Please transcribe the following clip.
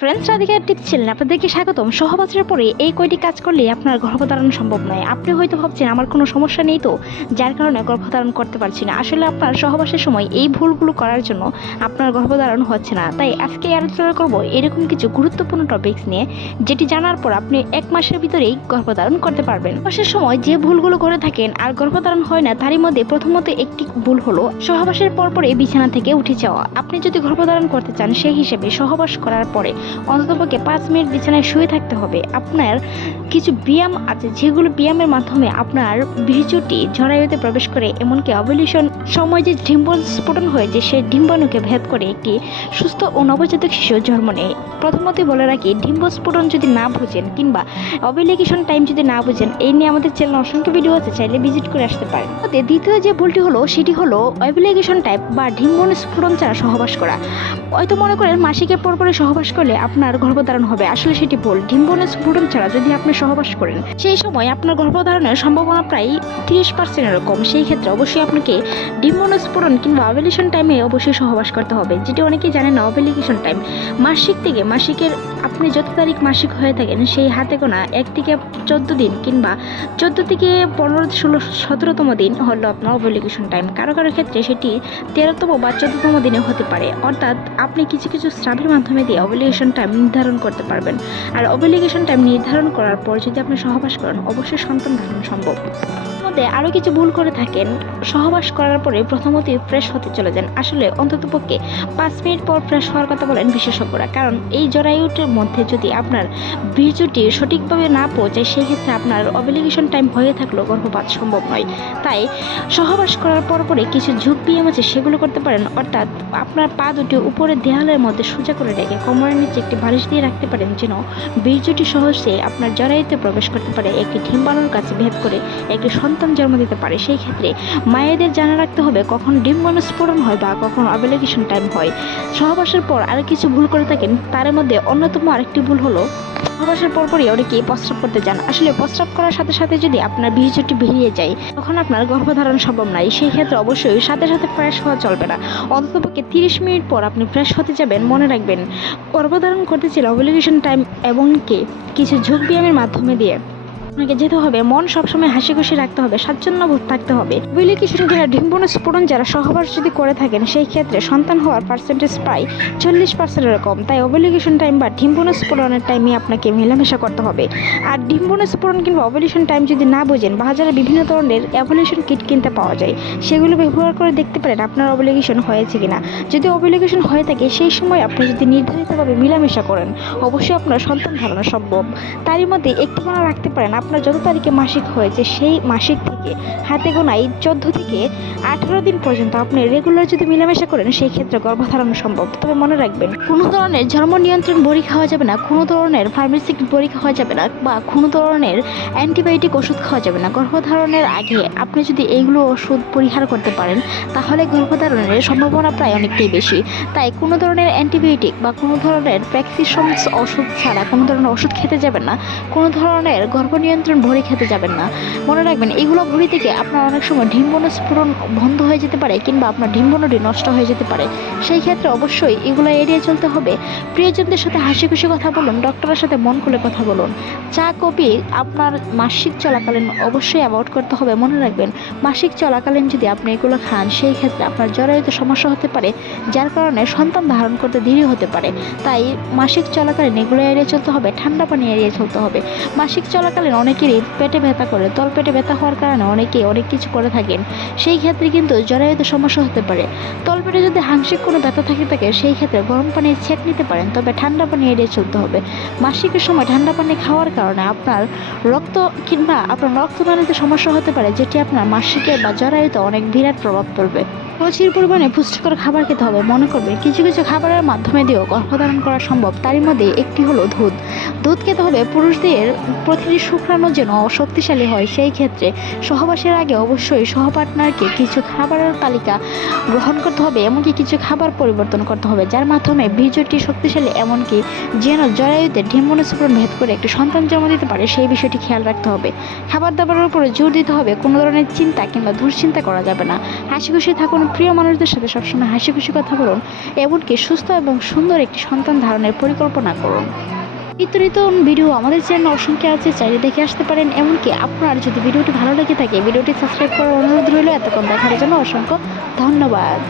Friends Radhika tips ছিলেন আপনাদেরকে স্বাগতম। সহবাসের পরে এই কয়টি কাজ করলে আপনার গর্ভধারণ সম্ভব নয়? আপনি হয়তো ভাবছেন, আমার কোনো সমস্যা নেই তো? যার কারণে গর্ভধারণ করতে পারছি না। আসলে আপনার সহবাসের সময় এই ভুলগুলো করার জন্য আপনার গর্ভধারণ হচ্ছে না। তাই আজকে আলোচনা করব এরকম কিছু গুরুত্বপূর্ণ টপিকস নিয়ে, যেটি জানার পর আপনি এক মাসের ভিতরেই গর্ভধারণ করতে পারবেন। সহবাসের সময় যে ভুলগুলো করে থাকেন আর গর্ভধারণ হয় না, তারই মধ্যে প্রথমত একটি ভুল হলো সহবাসের পর পরে বিছানা থেকে উঠে যাওয়া। আপনি যদি গর্ভধারণ করতে চান, সেই হিসেবে সহবাস করার পরে অন্ততপক্ষে পাঁচ মিনিট বিছানায় শুয়ে থাকতে হবে। আপনার কিছু ব্যায়াম আছে, যেগুলো ব্যায়ামের মাধ্যমে আপনার বীর্যটি জরায়ুতে প্রবেশ করে, এমনকি অবলিউশন সময় যে ডিম্বন স্ফোটন হয়েছে সেই ডিম্বাণুকে ভেদ করে একটি সুস্থ ও নবজাতক শিশু জন্ম নেয়। প্রথমতই বলে রাখি, ডিম্ব স্ফোটন যদি না বুঝেন কিংবা অবিলিকেশন টাইম যদি না বুঝেন, এই নিয়ে আমাদের চ্যানেল অসংখ্য ভিডিও আছে, চাইলে ভিজিট করে আসতে পারেন। দ্বিতীয় যে ভুলটি হলো, সেটি হলো অবিলিকেশন টাইপ বা ডিম্বন স্ফোটন ছাড়া সহবাস করা। হয়তো মনে করেন মাসিকের পর পরে সহবাস করলে আপনার গর্ভধারণ হবে। আসলে সেটি ভুল। ডিম্বনের স্ফুটন ছাড়া যদি আপনি সহবাস করেন, সেই সময় আপনার গর্ভধারণের সম্ভাবনা প্রায় তিরিশ পার্সেন্ট এরকম সেই ক্ষেত্রে অবশ্যই আপনাকে ডিম্বন স্ফুটন কিংবা অভেলিশন টাইমে অবশ্যই সহবাস করতে হবে। যেটি অনেকেই জানেন না অভেলিকেশন টাইম মাসিক থেকে মাসিকের আপনি যত তারিখ মাসিক হয়ে থাকেন, সেই হাতে গোনা এক থেকে চোদ্দ দিন কিংবা চোদ্দ থেকে পনেরো, ষোলো, সতেরোতম দিন হলো আপনার অভেলিকেশন টাইম কারও কারও ক্ষেত্রে সেটি তেরোতম বা চোদ্দতম দিনে হতে পারে। অর্থাৎ আপনি কিছু কিছু স্টাডির মাধ্যমে দিয়ে অভেলিকেশন টাইম নির্ধারণ করতে পারবেন। আর অবলিগেশন টাইম নির্ধারণ করার পর যদি আপনি সহবাস করেন, অবশ্যই সন্তান ধারণ সম্ভব। মধ্যে আরও কিছু ভুল করে থাকেন। সহবাস করার পরে প্রথমতই ফ্রেশ হতে চলে যান। আসলে অন্ততপক্ষে পাঁচ মিনিট পর ফ্রেশ হওয়ার কথা বলেন বিশেষজ্ঞরা। কারণ এই জরায়ুটের মধ্যে যদি আপনার বীর্যটি সঠিকভাবে না পৌঁছায় সেই ক্ষেত্রে আপনার অবিলিগেশন টাইম হয়ে থাকলেও গর্ভপাত সম্ভব নয়। তাই সহবাস করার পর পরে কিছু ঝুঁক ব্যায়াম আছে, সেগুলো করতে পারেন। অর্থাৎ আপনার পা দুটি উপরে দেয়ালের মধ্যে সোজা করে রেখে কোমরের নিচে একটি বালিশ দিয়ে রাখতে পারেন যেন বীর্যটি সহজে আপনার জরায়ুতে প্রবেশ করতে পারে। একটি ডিম্বাণুর কাছে ভেদ করে একটি সন্তান জন্ম দিতে পারে। সেই ক্ষেত্রে মায়েদের জানা রাখতে হবে কখন ডিম্বাণু স্ফোরণ হয় বা কখন অবিলেগেশন টাইম হয়। সহবাসের পর আরও কিছু ভুল করে থাকেন। তার মধ্যে অন্যতম আরেকটি ভুল হলো, সহবাসের পরপরই অনেকেই প্রস্রাব করতে যান। আসলে প্রস্রাব করার সাথে সাথে যদি আপনার বীর্যটি বেরিয়ে যায়, তখন আপনার গর্ভধারণ সম্ভব নয় সেই ক্ষেত্রে অবশ্যই সাথে সাথে ফ্রেশ হওয়া চলবে না। অন্ততপক্ষে তিরিশ মিনিট পর আপনি ফ্রেশ হতে যাবেন, মনে রাখবেন। গর্ভধারণ করতে চাইলে অবলিগেশন টাইম এবং কি কিছু ঝোঁক ব্যায়ামের মাধ্যমে দিয়ে আপনাকে যেতে হবে। মন সবসময় হাসি খুশি রাখতে হবে স্বাচ্ছন্দ্য বোধ থাকতে হবে। অবিলিকেশন কিংবা ডিম্বন স্ফোটন যারা সহবাস যদি করে থাকেন, সেই ক্ষেত্রে সন্তান হওয়ার পার্সেন্টেজ প্রায় চল্লিশ পার্সেন্টের কম তাই অবিলিকেশন টাইম বা ডিম্বন স্ফোটনের টাইমে আপনাকে মেলামেশা করতে হবে। আর ডিম্বন স্ফোটন কিংবা অবলিউশন টাইম যদি না বোঝেন বাজারে বিভিন্ন ধরনের অ্যাভলিউশন কিট কিনতে পাওয়া যায়, সেগুলো ব্যবহার করে দেখতে পারেন আপনার অবলিগেশন হয়েছে কিনা। যদি অবলিগেশন হয়ে থাকে, সেই সময় আপনি যদি নির্ধারিতভাবে মেলামেশা করেন, অবশ্যই আপনার সন্তান ধারণা সম্ভব। তারই মধ্যে একটি মনে রাখতে পারেন আপনার যত তারিখে মাসিক হয়েছে, সেই মাসিক থেকে হাতে গোনাই চোদ্দ থেকে আঠারো দিন পর্যন্ত আপনি রেগুলার যদি মেলামেশা করেন, সেই ক্ষেত্রে গর্ভধারণ সম্ভব। তবে মনে রাখবেন, কোনো ধরনের জন্ম নিয়ন্ত্রণ বড়ি খাওয়া যাবে না, কোনো ধরনের ফার্মেসিক বড়ি খাওয়া যাবে না, বা কোনো ধরনের অ্যান্টিবায়োটিক ওষুধ খাওয়া যাবে না। গর্ভধারণের আগে আপনি যদি এইগুলো ওষুধ পরিহার করতে পারেন, তাহলে গর্ভধারণের সম্ভাবনা প্রায় অনেকটাই বেশি। তাই কোনো ধরনের অ্যান্টিবায়োটিক বা কোনো ধরনের প্র্যাক্সিসমস ওষুধ ছাড়া কোনো ধরনের ওষুধ খেতে যাবেন না। কোনো ধরনের গর্ভ নিয়ন্ত্রণ ভরি খেতে যাবেন না। মনে রাখবেন, এগুলো ভরি থেকে আপনার অনেক সময় ডিম্বন স্ফুরণ বন্ধ হয়ে যেতে পারে কিংবা আপনার ডিম্বনটি নষ্ট হয়ে যেতে পারে। সেই ক্ষেত্রে অবশ্যই এগুলো এড়িয়ে চলতে হবে। প্রিয়জনদের সাথে হাসি খুশি কথা বলুন ডক্টরের সাথে মন খুলে কথা বলুন। চা কপি আপনার মাসিক চলাকালীন অবশ্যই অ্যাভয়েড করতে হবে। মনে রাখবেন, মাসিক চলাকালীন যদি আপনি এগুলো খান, সেই ক্ষেত্রে আপনার জরায়ুতে সমস্যা হতে পারে, যার কারণে সন্তান ধারণ করতে দেরি হতে পারে। তাই মাসিক চলাকালীন এগুলো এড়িয়ে চলতে হবে, ঠান্ডা পানি এড়িয়ে চলতে হবে। মাসিক চলাকালীন অনেকেরই পেটে ব্যথা করে, তল পেটে ব্যথা হওয়ার কারণে অনেকেই অনেক কিছু করে থাকেন। সেই ক্ষেত্রে কিন্তু জরায়ুতে সমস্যা হতে পারে। তলপেটে যদি হাংসিক কোনো ব্যথা থাকে থাকে, সেই ক্ষেত্রে গরম পানি ছেঁক নিতে পারেন। তবে ঠান্ডা পানি এড়িয়ে চলতে হবে। মাসিকের সময় ঠান্ডা পানি খাওয়ার কারণে আপনার রক্ত কিংবা আপনার রক্তনালীতে সমস্যা হতে পারে, যেটি আপনার মাসিকের বা জরায়ুতে অনেক বিরাট প্রভাব ফেলবে। প্রচুর পরিমাণে পুষ্টিকর খাবার খেতে হবে। মনে করবে, কিছু কিছু খাবারের মাধ্যমে দিয়েও গর্ভধারণ করা সম্ভব। তারই মধ্যে একটি হলো দুধ। দুধ খেতে হবে পুরুষদের প্রতিটি শুক্রাণু যেন শক্তিশালী হয়, সেই ক্ষেত্রে সহবাসের আগে অবশ্যই সহপার্টনারকে কিছু খাবারের তালিকা গ্রহণ করতে হবে, এমনকি কিছু খাবার পরিবর্তন করতে হবে, যার মাধ্যমে বীর্যটি শক্তিশালী, এমনকি যেন জরায়ুতে ডিম্বনস্ফুরণ ভেদ করে একটি সন্তান জন্ম দিতে পারে, সেই বিষয়টি খেয়াল রাখতে হবে। খাবার দাবারের উপরে জোর দিতে হবে, কোনো ধরনের চিন্তা কিংবা দুশ্চিন্তা করা যাবে না। হাসি খুশি থাকুন প্রিয় মানুষদের সাথে সবসময় হাসি খুশি কথা বলুন, এমনকি সুস্থ এবং সুন্দর একটি সন্তান ধারণের পরিকল্পনা করুন। বিতরিত ভিডিও আমাদের চ্যানেল অসংখ্য আছে, চাইলে দেখে আসতে পারেন, এমনকি আপনার যদি ভিডিওটি ভালো লেগে থাকে ভিডিওটি সাবস্ক্রাইব করার অনুরোধ রইল, এতক্ষণ দেখার জন্য অসংখ্য ধন্যবাদ।